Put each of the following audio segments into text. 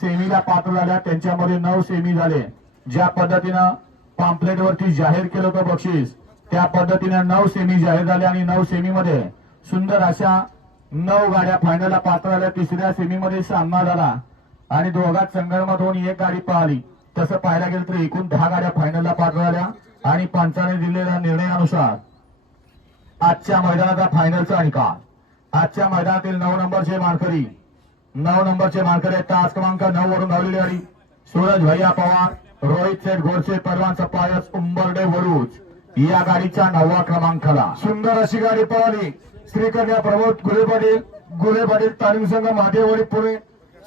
सेमीला पात्र झाल्या. त्यांच्यामध्ये नऊ सेमी झाले. ज्या पद्धतीनं पॉम्पलेट वरती जाहीर केलं होतं बक्षीस त्या पद्धतीनं नऊ सेमी जाहीर झाल्या आणि नऊ सेमीमध्ये सुंदर अशा नऊ गाड्या फायनलला पात्र झाल्या. तिसऱ्या सेमीमध्ये सामना झाला. आणि दोघात संगणमत होऊन एक गाडी पळाली तसं पाहायला गेलं तर एकूण दहा गाड्या फायनलला पात्र झाल्या आणि पंचाने दिलेल्या निर्णयानुसार आजच्या मैदानाचा फायनलचा निकाल. आजच्या मैदानातील नऊ नंबरचे मानकरी नऊ नंबरचे मानकरी आहेत. तास क्रमांक नऊ वरून धावलेली गाडी. सूरज भैया पवार रोहित शेठ गोडसे परवान सप्पायस उंबरडे वरुज. या गाडीच्या नववा क्रमांकाला. सुंदर अशी गाडी पळाली. श्रीकन्या प्रमोद गुले पाटील गुले पाटील तालीम संघ महादेववाडी पुणे.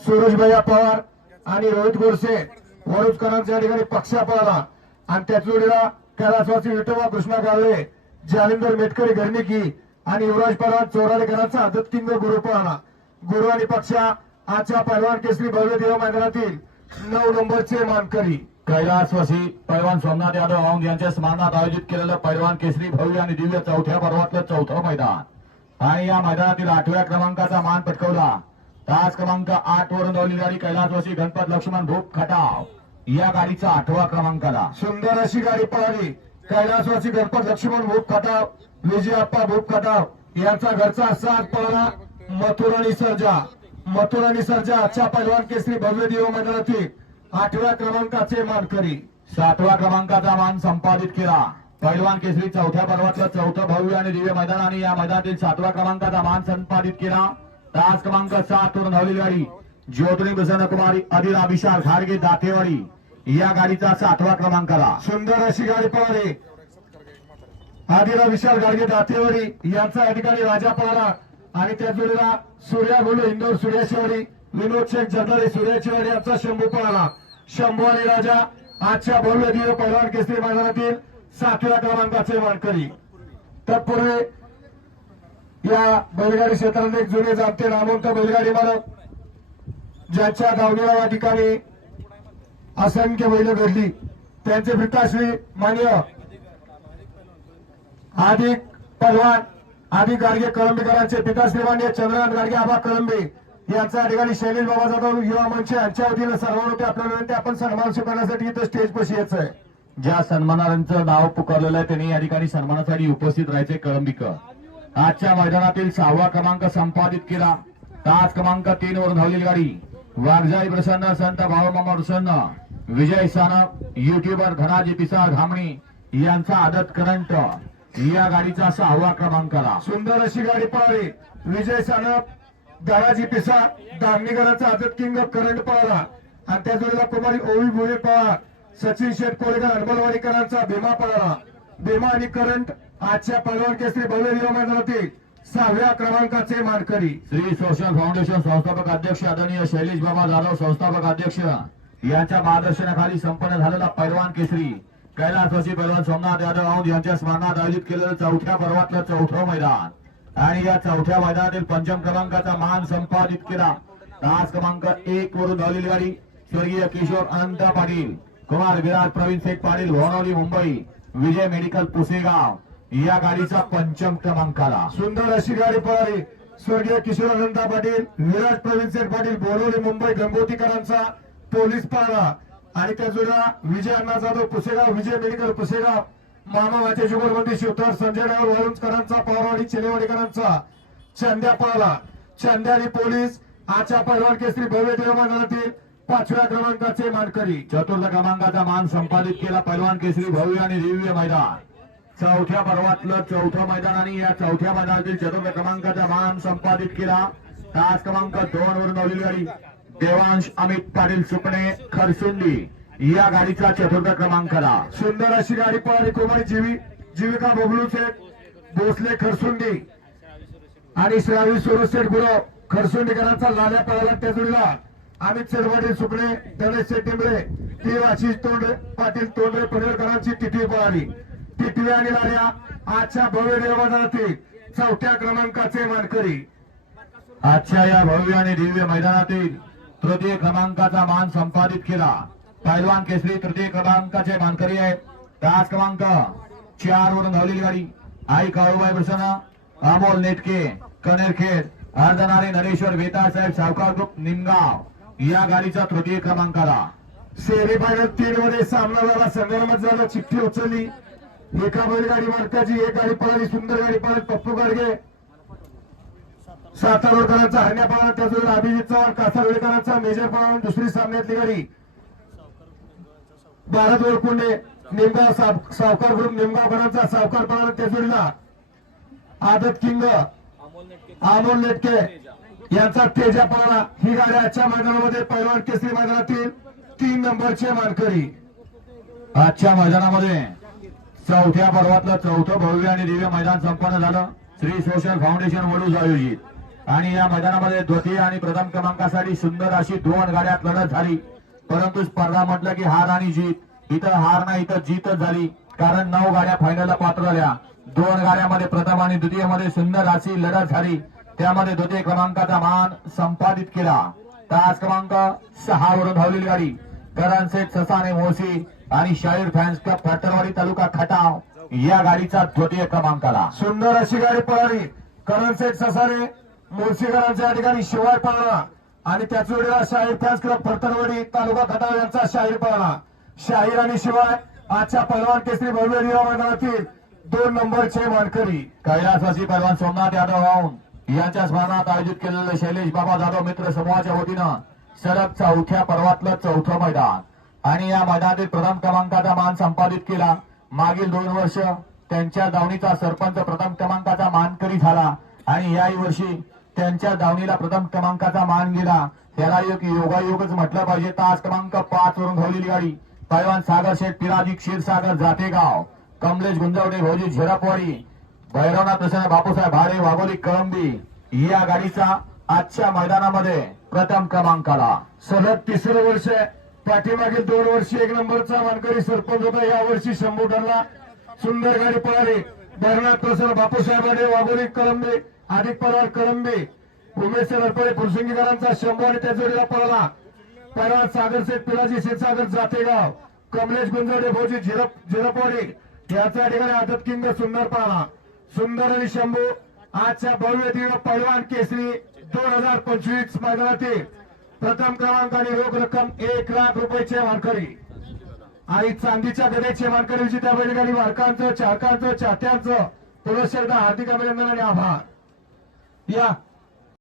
सूरज भैया पवार आणि रोहित गोडसे. वरुजकरांच्या ठिकाणी पक्षा पळाला. आणि त्या जोडीला कैलासवासी विठोबा कृष्णा गावले जालिंदर मेटकरी घरनिकी आणि युवराज पवार चोराडेकरांचा आदत किंग गुरु पळाला. गुरु आणि पक्षा आजच्या पैलवान केसरी भव्य देव मैदानातील नऊ नंबरचे मानकरी. कैलासवासी पैलवान सोमनाथ यादव औंध यांच्या स्मरणात आयोजित केलेलं पैलवान केसरी भव्य आणि दिव्य चौथ्या पर्वातलं चौथं मैदान. आणि या मैदानातील आठव्या क्रमांकाचा मान पटकवला. तास क्रमांक आठ वरून धावलेली गाडी कैलासवासी गणपत लक्ष्मण भूप खटाव. या गाडीचा आठवा क्रमांकाला सुंदर अशी गाडी पळाली. कैलासवासी गणपत लक्ष्मण भूप खटाव विजय अप्पा भूप खटाव यांचा घरचा साथ पळाला. मथुर सर्जा मथुर सर्जा आजच्या पैलवान केसरी भव्य दिव मैदानातील आठव्या क्रमांकाचे मानकरी सातव्या क्रमांकाचा मान संपादित केला. पैलवान केसरी चौथ्या पर्वातलं चौथं भव्य आणि दिव्य मैदान आणि या मैदानातील सातव्या क्रमांकाचा मान संपादित केला. तास क्रमांक सात वरून धावलेली गाडी ज्योतिनी प्रसन्न कुमारी अदिला अभिषार घाडगे दातेवाडी या गाडीचा सातवा क्रमांक आला. सुंदर अशी गाडी पळाली. आदिला विशाल गाडगे दातेवाडी यांचा या ठिकाणी राजा पळाला. आणि त्या जोडीला सूर्या बोलू इंदोर सूर्याशिवाडी विनोद शेख जगदळे सूर्याशिवाडी यांचा शंभू पळाला. शंभू आणि राजा आजच्या भव्य दिव्य पैलवान केसरी मैदानातील सातव्या क्रमांकाचे मानकरी तत्पूर्वी या बैलगाडी क्षेत्रात एक जुने जाणते नामवंत बैलगाडी मालक ज्यांच्या गावडीला या ठिकाणी असंख्य बैल घडली. त्यांचे पिताश्री मान्य आदिक पहलवान आधी गाडगे कळंबीकरांचे पिताश्री मान्य चंद्रकांत गाडगे आबा कळंबे यांच्या ठिकाणी शैलेश बाबा जाधव युवा मंच यांच्या वतीनं सर्वांना आपल्या विनंती आपण सन्मान स्वीकारण्यासाठी इथं स्टेज पशी यायचं आहे. ज्या सन्मानांचं नाव पुकारलेलं आहे त्यांनी या ठिकाणी सन्मानासाठी उपस्थित राहायचे कळंबीकर. आजच्या मैदानातील सहावा क्रमांक संपादित केला. तास क्रमांक तीन वर धावलेली गाडी. वाघजाई प्रसन्न संत भावमामा प्रसन्न विजय सानप युट्यूबर धनाजी पिसा धामणी यांचा आदत करंट. या गाडीचा सहावा क्रमांकाला सुंदर अशी गाडी पळाली. विजय सानप दादाजी पिसा दामणीकरांचा आदत किंग करंट पळाला. आणि त्या जोडीला कुमारी ओवी भोळे पळाला. सचिन शेठ कोळेकर हनुमानवाडीकरांचा भीमा पळाला. भीमा आणि करंट आजच्या पलवान केसरी भव्य दिवा मैदानातील सहाव्या क्रमांकाचे मानकरी. श्री सोशल फाउंडेशन संस्थापक अध्यक्ष आदरणीय शैलेश बाबा जाधव संस्थापक अध्यक्ष. यांच्या मार्गदर्शनाखाली संपन्न झालेला पैलवान केसरी. कैलासवासी पैलवान सोमनाथ यादव औंध यांच्या स्मरणात आयोजित केलेलं चौथ्या पर्वातलं चौथं मैदान. आणि या चौथ्या मैदानातील पंचम क्रमांकाचा मान संपादित केला. तास क्रमांक एक वरून धावलेली गाडी स्वर्गीय किशोर अनंत पाटील कुमार विराज प्रवीण शेख पाटील भोनवली मुंबई विजय मेडिकल पुसेगाव या गाडीचा पंचम क्रमांकाला सुंदर अशी गाडी पळाली. स्वर्गीय किशोर अनंता पाटील विराज प्रवीण शेठ पाटील बोरवली मुंबई गंगोतीकरांचा पोलीस पाळा. आणि त्या जोडीला विजय अण्णा जाधव पुसेगाव विजय मेडिकल पुसेगाव मामा वाचे जुगलबंदी शिवतर संजय डावर वरुणकरांचा पवारवाडी चिलेवाडीकरांचा चंद्या पावला. चंद्या पोलीस आजच्या पहिलवान केसरी भव्य देव पाचव्या क्रमांकाचे मानकरी. चतुर्थ क्रमांकाचा मान संपादित केला पैलवान केसरी भव्य आणि दिव्य मैदान. चौथ्या पर्वातलं चौथं मैदान आणि या चौथ्या मैदानातील चतुर्थ क्रमांकाचा मान संपादित केला. तास क्रमांक दोन वरून धावलेली गाडी. देवांश अमित पाटील सुपणे खरसुंडी. या गाडीचा चतुर्थ क्रमांकाला सुंदर अशी गाडी पळाली कुमारी जीवी जीविका बबलूचे भोसले खरसुंडी. आणि श्रावी सुरसेठ गुरव खरसुंडीकरांचा लाल्या पळाला त्या जोडीला. अमित शेरवाडी सुकणे गणेश शेटिंबरे ती आशिष तोंडे पाटील तोंडरे पडळकरांची टिटवी पळाली. टिटवी आणि लाल्या आजच्या भव्य देवबाजारातील चौथ्या क्रमांकाचे मानकरी. आजच्या या भव्य आणि दिव्य मैदानातील तृतीय क्रमांकाचा मान संपादित केला. पैलवान केसरी तृतीय क्रमांकाचे मानकरी आहेत. तास क्रमांक चार वरून धावलेली गाडी. आई काळूबाई प्रसन्न अमोल नेटके कनेरखेड अर्धनारे नरेश्वर वेताळ साहेब सावकार ग्रुप निमगाव. या गाडीचा तृतीय क्रमांकाला. सेमी फायनल तीन मध्ये सामना झाला. संग्रामात झाला चिठ्ठी उचलली. एका बैलगाडी मार्काची एक गाडी पळाली. सुंदर गाडी पळाली. पप्पू गाडगे सातारोडकरांचा हरण्या पळाला त्याचबरोबर अभिजित चव्हाण कासारवेकरांचा मेजर पळाला दुसरी सामन्यातली गाडी. भारत ओळखुंडे निमगाव सावकार ग्रुप निमगावकरांचा सावकार पळाला त्याचवेळेला आदत किंग अमोल नेटके यांचा तेजा पळाला. ही गाडी आजच्या मैदानामध्ये पैलवान केसरी मैदानातील तीन नंबरचे मानकरी. आजच्या मैदानामध्ये चौथ्या पर्वातलं चौथं भव्य आणि दिव्य मैदान संपन्न झालं. श्री सोशल फाउंडेशन वडूज आयोजित. आणि या मैदानामध्ये द्वितीय आणि प्रथम क्रमांकासाठी सुंदर अशी दोन गाड्यात लढत झाली. परंतु स्पर्धा म्हटलं की हार आणि जीत. इथं हार नाही इथं जीतच झाली. कारण नऊ गाड्या फायनलला पात्र झाल्या. दोन गाड्यामध्ये प्रथम आणि द्वितीयमध्ये सुंदर अशी लढत झाली. त्यामध्ये द्वितीय क्रमांकाचा मान संपादित केला. तास क्रमांक सहा वरून धावलेली गाडी. करण शेठ ससाने मोसी आणि शाहीर फॅन्स क्लब फॅक्टरवाडी तालुका खटाव या गाडीचा द्वितीय क्रमांकाला. सुंदर अशी गाडी पळाली. करण सेठ ससारे ठिकाणी शिवाय पाळणा. आणि त्याच वेळेला शाहीर फॅन्स क्लब तालुका खटाव यांचा शाहीर पाळणा. शाहीर आणि शिवाय आजच्या पहलवान केसरी भव्य दिवा मैदानातील दोन नंबरचे मानकरी. कैलासवासी पैलवान सोमनाथ यादव वाहून यांच्या स्मरणात आयोजित केलेलं शैलेश बाबा जाधव मित्र समूहाच्या वतीनं सलग चौथ्या पर्वातलं चौथं मैदान. आणि या मैदानातील प्रथम क्रमांकाचा मान संपादित केला. मागील दोन वर्ष त्यांच्या दावणीचा सरपंच प्रथम क्रमांकाचा मानकरी झाला. आणि याही वर्षी त्यांच्या धावणीला प्रथम क्रमांकाचा मान गेला. त्याला एक योगायोगच म्हटलं पाहिजे. तास क्रमांक पाच वरून धावलेली गाडी. पैलवान सागर शेठ पिराजी क्षीरसागर जातेगाव. कमलेश गुंजावडे भोजी झिरापवाडी भैरवनाथ प्रसन्न बापूसाहेब भाडे वाघोली कळंबी. या गाडीचा आजच्या मैदानामध्ये प्रथम क्रमांकाला. सलग तिसरं वर्ष पाठीमागील दोन वर्षी एक नंबरचा मानकरी सरपंच होता. या वर्षी शंभू ठरला सुंदर गाडी पळाली. भैरवनाथ प्रसन्न बापूसाहेब भाडे वाघोली कळंबी. अधिक पवार कळंबे उमेश वरपडे फुरसंगीकरांचा शंभू आणि त्या जोडीला पळाला. परवा सागर शेठ पिलाजी क्षीरसागर जातेगाव. कमलेश गुंजवडे भोजी झिरप झिरपवाडी. याचा ठिकाणी आदत किंग सुंदर पळाला. सुंदर आणि शंभू आजच्या भव्य दिव्य पैलवान केसरी दोन हजार पंचवीस मैदानातील प्रथम क्रमांक आणि रोख रक्कम एक लाख रुपयाचे वारकरी. आणि चांदीच्या गदेचे वारकरी त्या ठिकाणी मालकांचं चारकांचं चाहत्यांचं पुरस्कार हार्दिक अभिनंदन आणि आभार. या